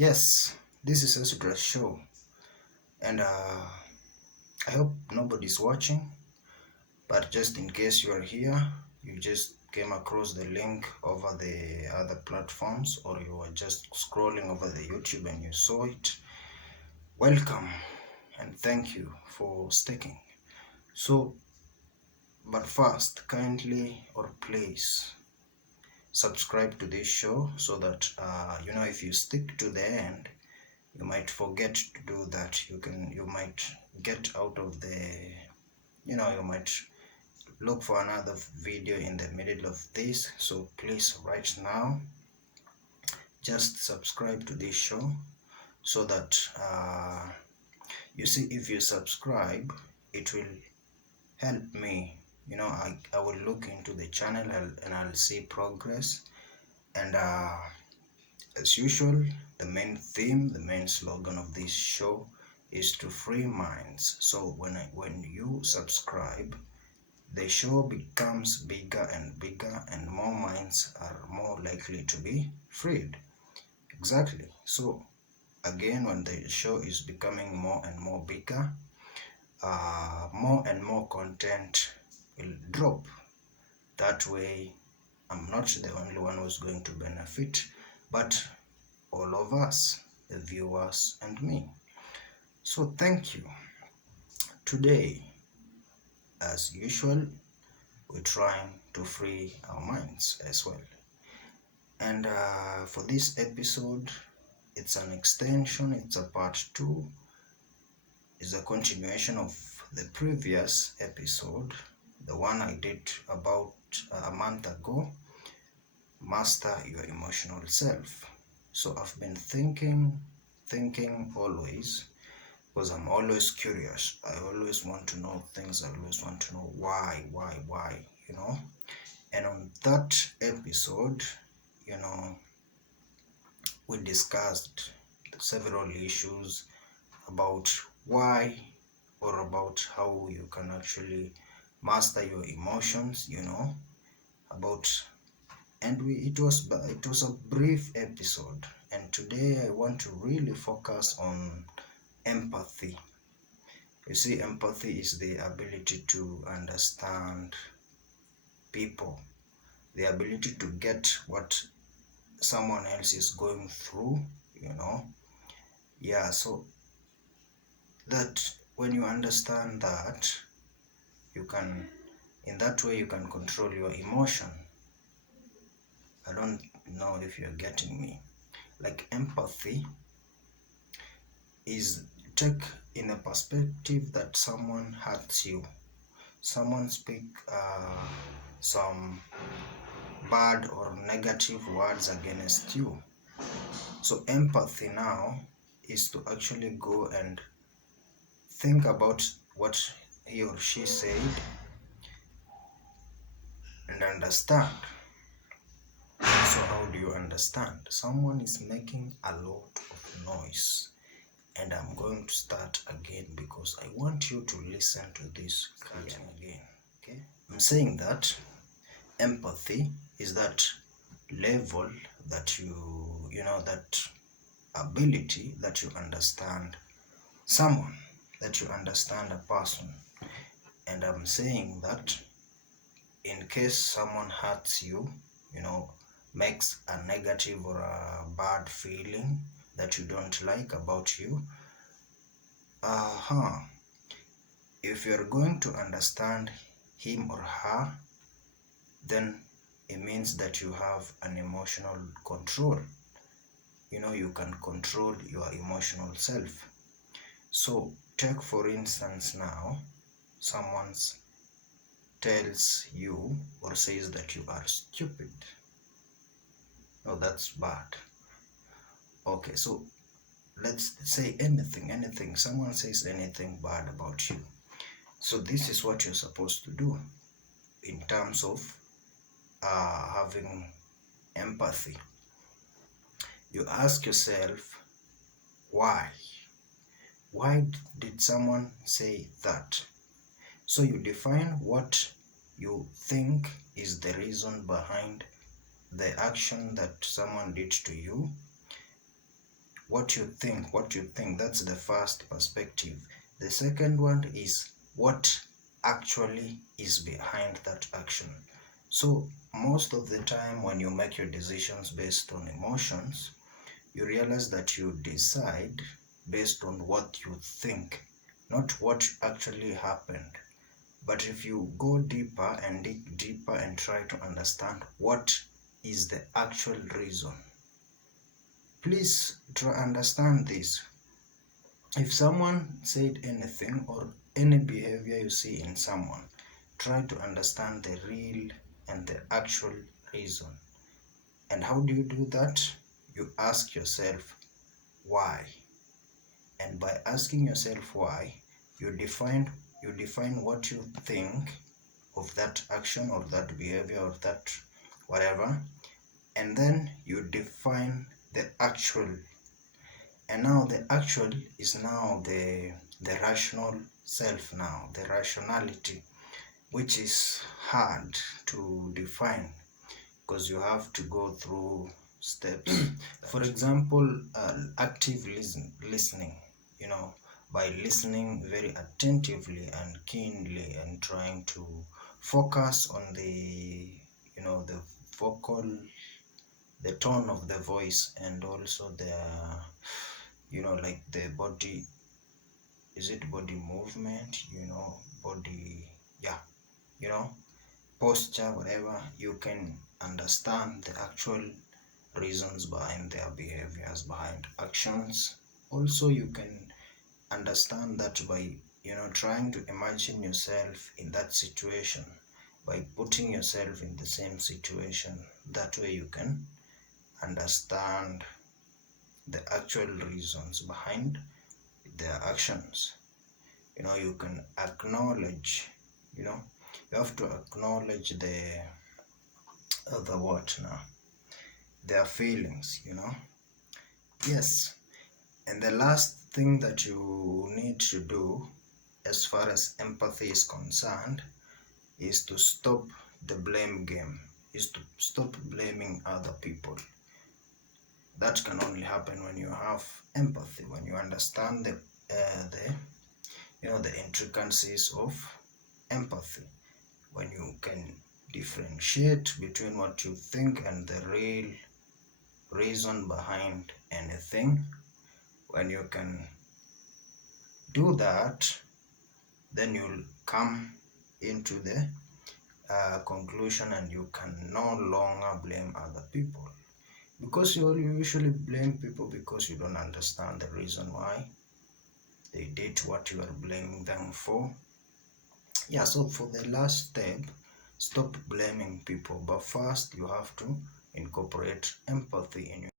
Yes, this is Esdras show, and I hope nobody's watching. But just in case you are here, you just came across the link over the other platforms, or you were just scrolling over the YouTube and you saw it. Welcome and thank you for sticking. So, but first, kindly or please subscribe to this show so that if you stick to the end, you might forget to do that. You might get out of the you might look for another video in the middle of this. So please, right now, just subscribe to this show so that you see, if you subscribe, it will help me. I will look into the channel and I'll see progress. And as usual, the main slogan of this show is to free minds. So when you subscribe, the show becomes bigger and bigger, and more minds are more likely to be freed. Exactly. So again, when the show is becoming more and more bigger, more and more content will drop. That way, I'm not the only one who's going to benefit, but all of us, the viewers and me. So thank you. Today, as usual, we're trying to free our minds as well. And for this episode, it's an extension, it's a part 2, it's a continuation of the previous episode, the one I did about a month ago, Master Your Emotional Self. So I've been thinking always, because I'm always curious. I always want to know things. I always want to know why, And on that episode, we discussed several issues about why, or about how you can actually master your emotions, it was a brief episode. And today I want to really focus on empathy. You see, empathy is the ability to understand people, the ability to get what someone else is going through, so that when you understand that, in that way you can control your emotion. I don't know if you're getting me. Like, empathy is, take in a perspective that someone hurts you, someone speak some bad or negative words against you. So empathy now is to actually go and think about what he or she said and understand. So how do you understand? Someone is making a lot of noise, and I'm going to start again because I want you to listen to this again. Okay? I'm saying that empathy is that level that that ability that you understand someone, that you understand a person. And I'm saying that in case someone hurts you, makes a negative or a bad feeling that you don't like about you, if you're going to understand him or her, then it means that you have an emotional control. You can control your emotional self. So take, for instance, now someone tells you or says that you are stupid. Oh, that's bad. Okay, so let's say anything. Someone says anything bad about you. So this is what you're supposed to do in terms of having empathy. You ask yourself, why? Why did someone say that? So you define what you think is the reason behind the action that someone did to you. what you think. That's the first perspective. The second one is what actually is behind that action. So most of the time when you make your decisions based on emotions, you realize that you decide based on what you think, not what actually happened. But if you go deeper and dig deeper and try to understand what is the actual reason, please try understand this. If someone said anything or any behavior you see in someone, try to understand the real and the actual reason. And how do you do that? You ask yourself why. And by asking yourself why, you define what you think of that action or that behavior or that whatever, and then you define the actual. And now the actual is now the rational self, now the rationality, which is hard to define because you have to go through steps. For example, active listening, you know, by listening very attentively and keenly and trying to focus on the vocal, the tone of the voice, and also the, like the body, is it body movement, body, yeah, you know, posture, whatever, you can understand the actual reasons behind their behaviors, behind actions. Also, you can understand that by, trying to imagine yourself in that situation, by putting yourself in the same situation. That way you can understand the actual reasons behind their actions. You can acknowledge, you know, you have to acknowledge the what now? Their feelings, Yes. And the last thing that you need to do as far as empathy is concerned is to stop the blame game, is to stop blaming other people. That can only happen when you have empathy, when you understand the intricacies of empathy, when you can differentiate between what you think and the real reason behind anything. When you can do that, then you'll come into the conclusion, and you can no longer blame other people, because you usually blame people because you don't understand the reason why they did what you are blaming them for. Yeah, so for the last step, stop blaming people, but first you have to incorporate empathy in